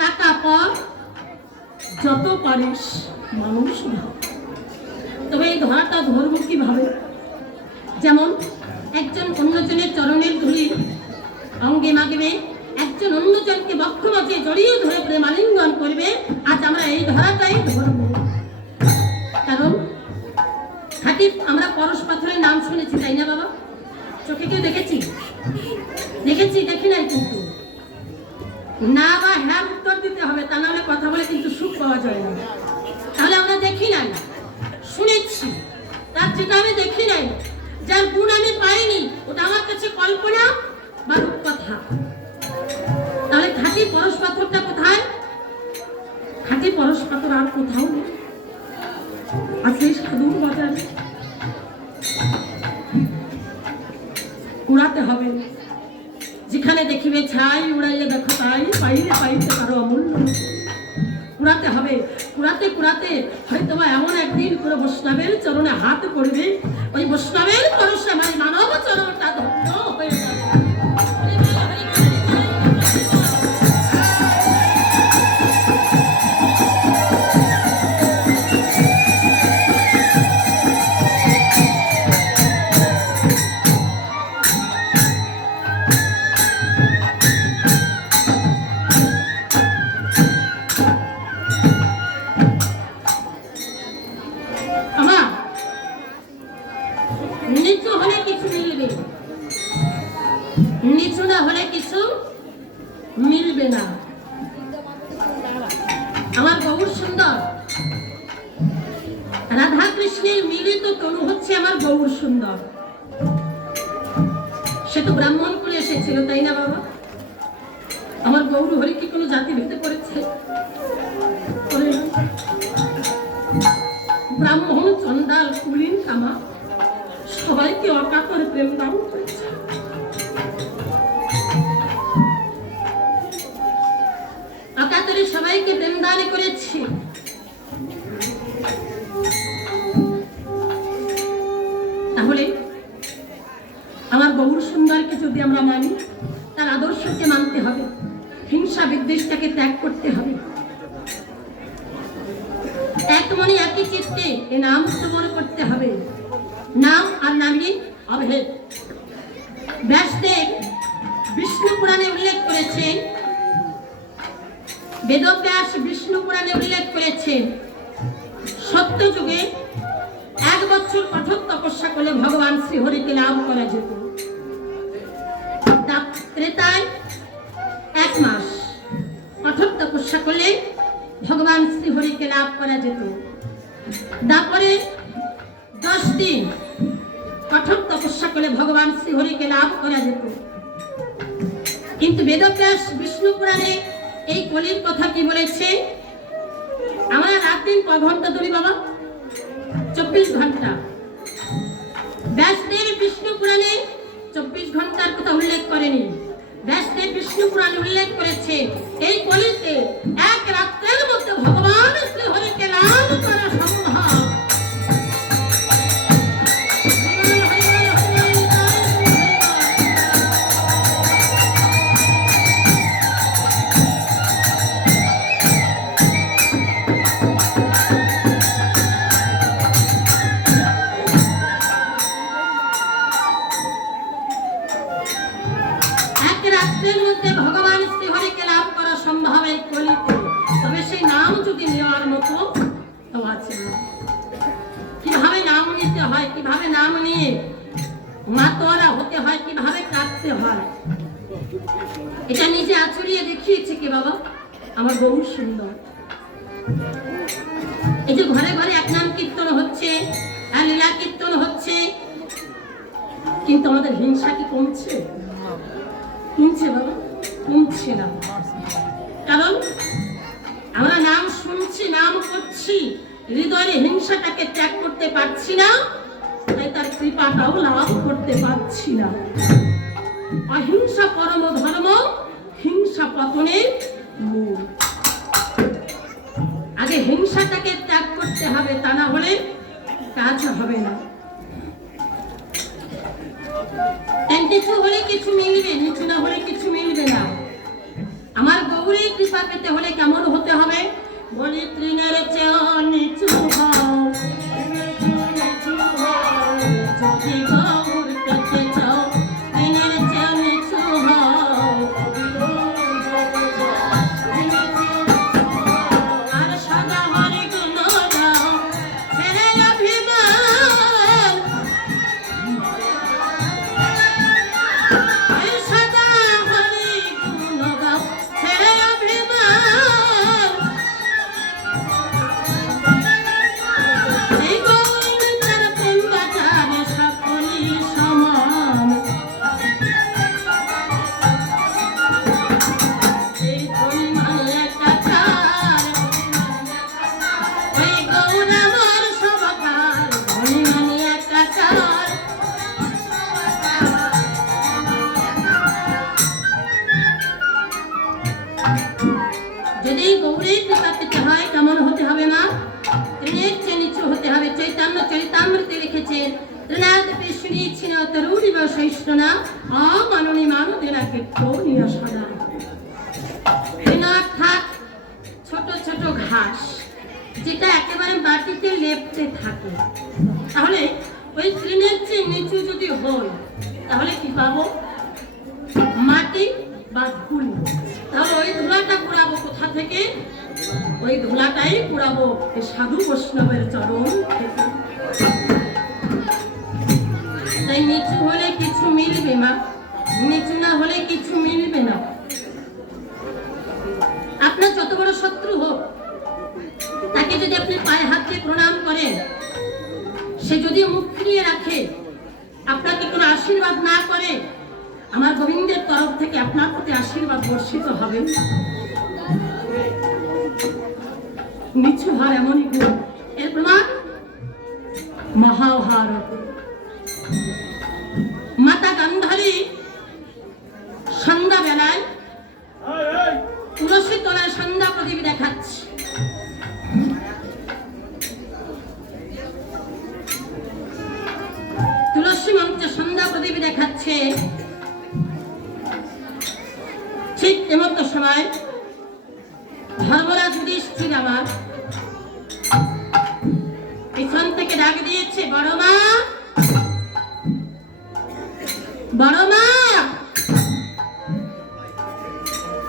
টাকা পর, যত পারিস মানুষ ভাব। তবে এই ধরাটা ধরবো কিভাবে? যেমন একজন অন্যজনের চরণের ধুলি অঙ্গে মাগবে, একজন অন্যজনকে বক্ষ মাঝে জড়িয়ে ধরে প্রেমালিঙ্গন করবে। আজ আমরা এই ধরাটাই ধরব। কারণ খাঁটি আমরা পরশ পাথরের নাম শুনেছি, তাই না বাবা? চোখে কেউ দেখেছি? দেখি নাই। কিন্তু না বা হ্যাঁ উত্তর দিতে হবে, তা নাহলে কথা বলে কিন্তু সুখ পাওয়া যায় না। তাহলে আমরা দেখি নাই, শুনেছি। তার যেটা আমি দেখি নাই, যার গুণ আমি পাইনি, ওটা আমার কাছে কল্পনা বা রূপকথা। তাহলে খাঁটি পরশ পাথরটা কোথায়? খাঁটি পরশ পাথর আর কোথাও নেই, আছে সাধুর বাজারে। উড়াতে হবে, যেখানে দেখিবে ছাই উড়াইলে দেখো তাই, পাইলে পাইতে পারো অমূল্য। কুড়াতে হবে, কুড়াতে কুড়াতে হয়তো বা এমন একদিন পুরো বৈষ্ণবের চরণে হাত পড়বে, ওই বৈষ্ণবের পরশে মানে মানব চরণটা ধন্য হয়ে যাবে। নিচু হলে কিছু মিলবে, নিচু না হলে কিছু মিলবে না। আমার গৌর সুন্দর, রাধা কৃষ্ণের মিলিত তনু হচ্ছে আমার গৌর সুন্দর। সে তো ব্রাহ্মণ কুলে এসেছিল, তাই না বাবা? আমার গৌর হরি কি কোনো জাতি ভেদে করেছে? ব্রাহ্মণ, চন্ডাল, কুলীন, কামা সবাইকে অকাতরে প্রেম দান করেছে। অকাতরে সবাইকে প্রেম দান করেছে। তাহলে আমার গৌর সুন্দরকে যদি আমরা মানি, তার আদর্শকে মানতে হবে, হিংসা বিদ্বেষটাকে ত্যাগ করতে হবে। এক মনে একই চিত্তে এ নাম শ্রবণ করতে হবে। নাম আর নামই অভেদ। ব্যাসদেব বিষ্ণু পুরাণে উল্লেখ করেছেন, বেদব্যাস বিষ্ণু পুরাণে উল্লেখ করেছেন, সত্য যুগে 1 বছর কঠোর তপস্যা করলে ভগবান শ্রীহরিকে লাভ করা যেত। ত্রেতায় 1 মাস কঠোর তপস্যা করলে ভগবান শ্রীহরিকে লাভ করা যেত। তারপরে 10 দিন কঠোর তপস্যা করে ভগবান শ্রীহরিকে লাভ করা যেত। কিন্তু বেদব্যাস বিষ্ণু পুরাণে এই কলির কথা কি বলেছে? আমরা রাত দিন ক ঘন্টা ধরি বাবা? 24 ঘন্টা। ব্যাসদেব বিষ্ণু পুরাণে 24 ঘন্টার কথা উল্লেখ করেনি। ব্যাসদেব বিষ্ণু পুরাণে উল্লেখ করেছে এই কলিতে 1 রাত্রের মধ্যে ভগবান শ্রীহরিকে লাভ করা সম্ভব। ভগবান শ্রীহরিকে লাভ করা সম্ভব এই কলিতে। তবে সেই নাম যদি নেওয়ার মতো আছে, কিভাবে নাম নিতে হয়, কিভাবে নাম নিয়ে মাতোয়ারা হতে হয়, কিভাবে কাটতে হয়, এটা নিজে আচরিয়ে দেখিয়েছে কে বাবা? আমার গৌর সুন্দর। এই যে ঘরে ঘরে এক নাম কীর্তন হচ্ছে, লীলা কীর্তন হচ্ছে, কিন্তু আমাদের হিংসা কি কমছে? কমছে বাবা? কমছে না। কারণ আমরা নাম শুনছি, নাম করছি, হৃদয়ে হিংসাটাকে ত্যাগ করতে পারছি না, তাই তার কৃপাটাও লাভ করতে পারছি না। অহিংসা পরম ধর্ম, হিংসা পতনের মূল। আগে হিংসাটাকে ত্যাগ করতে হবে, তা না হলে কাজ হবে না। কিছু হলে কিছু মিলবে, নিচু না হলে কিছু মিলবে না। আমার গৌরী কৃপা পেতে হলে কেমন হতে হবে? বলি তৃণের চেয়েও নিচু হও, যদি গৌর পেতে চাও তৃণের চেয়েও নিচু হও, আর সদা হরি গুণ গাও ছেড়ে অভিমান, সদা হরি গুণ গাও ছেড়ে অভিমান, এই গৌর তার প্রেম বাজারে সকলই সমান, এই ধনী মানে একাকার, ওই গৌর আমার সবাকার, ধনী মানে একাকার। যদি গৌরীর কৃপা পেতে হয় কেমন হতে হবে মা? তৃণের চেয়ে নিচু হতে হবে। চৈতন্য চরিতামৃতে লিখেছেন, তৃণাদ কৃষ্ণী ছিন তরুণিব সহিষ্ণুনা অমাননী মানদেরা কীর্তনীয় সদা। তৃণ অর্থাৎ ছোট ছোট ঘাস, যেটা একেবারে মাটিতে লেপ্টে থাকে। তাহলে ওই তৃণের চেয়ে নিচু যদি হয় তাহলে কি পাবো? মাটি বা ধুলো। তাহলে ওই ধুলাটা কুড়াবো কোথা থেকে? ওই ধুলাটাই কুড়াবো এই সাধু বৈষ্ণবের চরণ থেকে। তাই নিচু হলে কিছু মিলবে মা, নিচু না হলে কিছু মিলবে না। আপনার যত বড় শত্রু হোক, তাকে যদি আপনি পায়ে হাত দিয়ে প্রণাম করেন, সে যদি মুখ ফিরিয়ে রাখে, আপনাকে কোনো আশীর্বাদ না করে, আমার গোবিন্দের তরফ থেকে আপনার প্রতি আশীর্বাদ বর্ষিত হবে। নিচু হার এমনই গুণ। এর প্রমাণ মহাভারত। মাতা গান্ধারী সন্ধ্যা বেলায় তুলসী তলায় সন্ধ্যা প্রদীপ দেখাচ্ছে। তুলসী মঞ্চে সন্ধ্যা প্রদীপ দেখাচ্ছে। ঠিক এমতো সময় ধর্মরাজ যুধিষ্ঠির আবার পিছন থেকে ডাক দিয়েছে, বড় মা, বড় মা।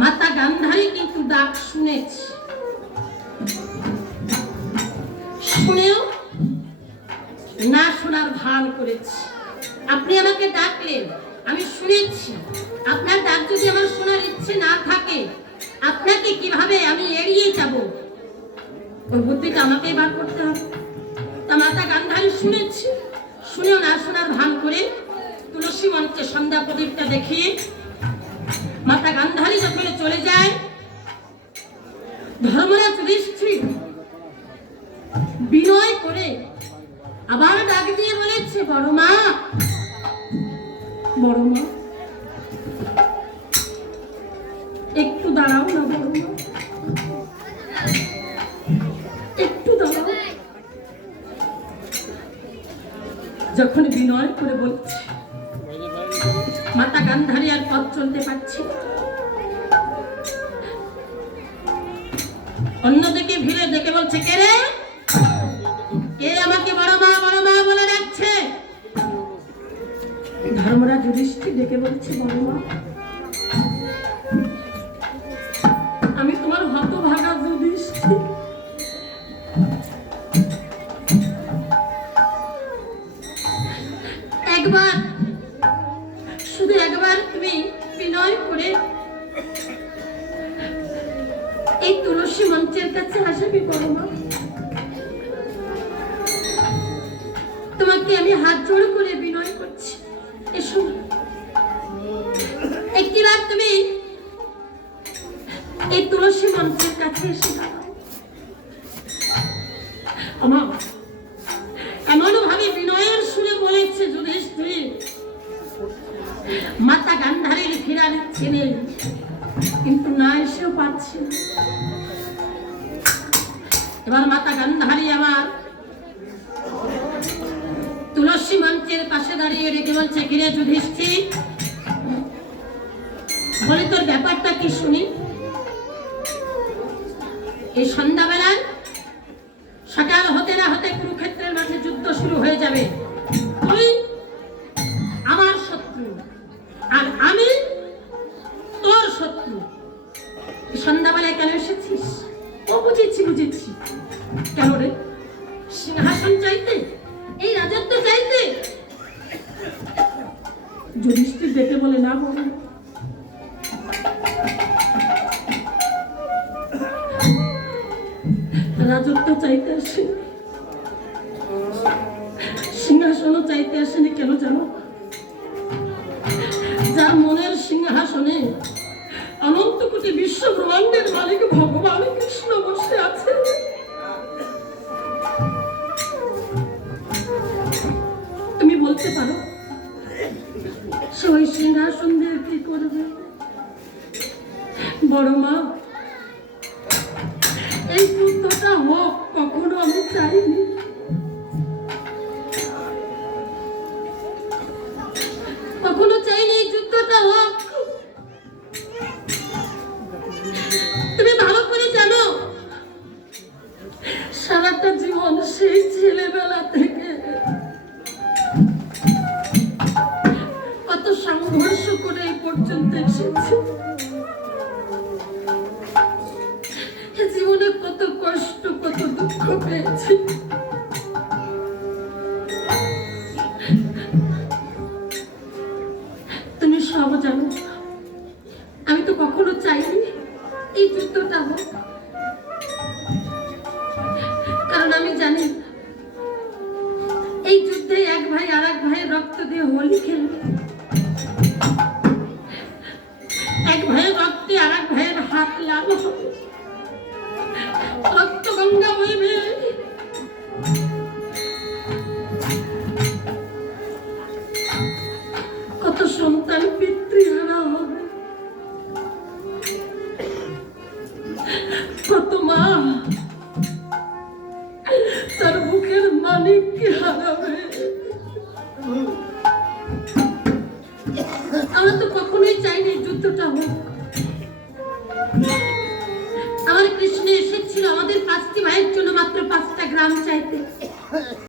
মাতা গান্ধারী কিন্তু ডাক শুনেছে, শুনেও না শোনার ভান করেছে। আপনি আমাকে ডাকলেন, আমি শুনেছি। আপনার ডাক যদি আমার শোনার ইচ্ছে না থাকে, আপনাকে কিভাবে আমি এড়িয়ে যাব? ওই বুদ্ধিটা আমাকে বার করতে হবে। তা মাতা গান্ধারী শুনেছি, শুনেও না শোনার ভান করে তুলসী মঞ্চে সন্ধ্যা প্রদীপটা দেখিয়ে মাতা গান্ধারী যখন চলে যায়, ধর্মরাজ যুধিষ্ঠির বিনয় করে আবার ডাক দিয়ে বলেছে, বড় মা, বড় মা, একটু দাঁড়াও না বড় মা, একটু দাঁড়াও। যখন বিনয় করে বলছে, মাতা গান্ধারী আর পথ চলতে পারছে। অন্যদিকে ভিড়ে দেখে বলছে, কে রে, কে আমাকে বড় মা বলে ডাকছে? ধর্মরাজ যুধিষ্ঠির ডেকে বলছে, বড় মা, আমি তোমার হতভাগা যুধিষ্ঠির। একবার, শুধু একবার তুমি বিনয় করে এই তুলসী মঞ্চের কাছে আসবে বড় মা। তোমাকে আমি হাত জোড় করে বিনয় করছি, এসো। একটিবার তুমি এই তুলসী মঞ্চের কাছে এসে দাঁড়াও। আমার এমন ভাবে বিনয়ের সুরে বলেছে যুধিষ্ঠির, মাতা গান্ধারীর ফিরার ইচ্ছে নেই, কিন্তু না এসেও পাচ্ছে না। এবার মাতা গান্ধারী আমার তুলসী মঞ্চের পাশে দাঁড়িয়ে রেখে বলছে, কিরে যুধিষ্ঠির, বলে তোর ব্যাপারটা কি শুনি। এই সন্ধ্যাবেলায় সকাল হতে না হতে কুরুক্ষেত্রের মাঠে যুদ্ধ শুরু হয়ে যাবে। তুই আমার শত্রু আর আমি তোর শত্রু। সন্ধ্যাবেলায় কেন এসেছিস? ও বুঝেছি। কেন রে? সিংহাসন চাইতে, এই রাজত্ব চাইতে? যুধিষ্ঠির দেখে বলে, না বলে রাজত্ব চাইতে আসে, সিংহাসনও চাইতে আসেনি। কেন জানো? যার মনের সিংহাসনে অনন্ত কোটি বিশ্ব ব্রহ্মাণ্ডের মালিক ভগবান কৃষ্ণ বসে আছে। তুমি বলতে পারো সে ওই সিংহাসন দিয়ে কি করবে? বড় মা, এই যুদ্ধটা হোক কখনো আমি চাইনি। কখনো চাইনি এই যুদ্ধটা হোক। তুমি ভালো করে জানো, সারাটা জীবন সেই ছেলেবেলা থেকে কত সংঘর্ষ করে এই পর্যন্ত এসেছে। জীবনে কত কষ্ট, কত দুঃখ পেয়েছি। তুমি সব জানো। আমি তো কখনো চাইনি এই যুদ্ধটা হোক, কারণ আমি জানি এই যুদ্ধে এক ভাই আর এক ভাইয়ের রক্ত দিয়ে হোলি খেলবে। এক ভাইয়ের রক্তে আর এক ভাইয়ের হাত লাল হবে, রক্ত গঙ্গা বইবে। কত সন্তান পিতৃহারা হবে, কত মা তার বুকের মানিককে হারাবে। আমরা তো কখনোই চাইনি যুদ্ধটা হোক। আমার কৃষ্ণ এসেছিল আমাদের 5টি ভাইয়ের জন্য মাত্র 5টা গ্রাম চাইতে।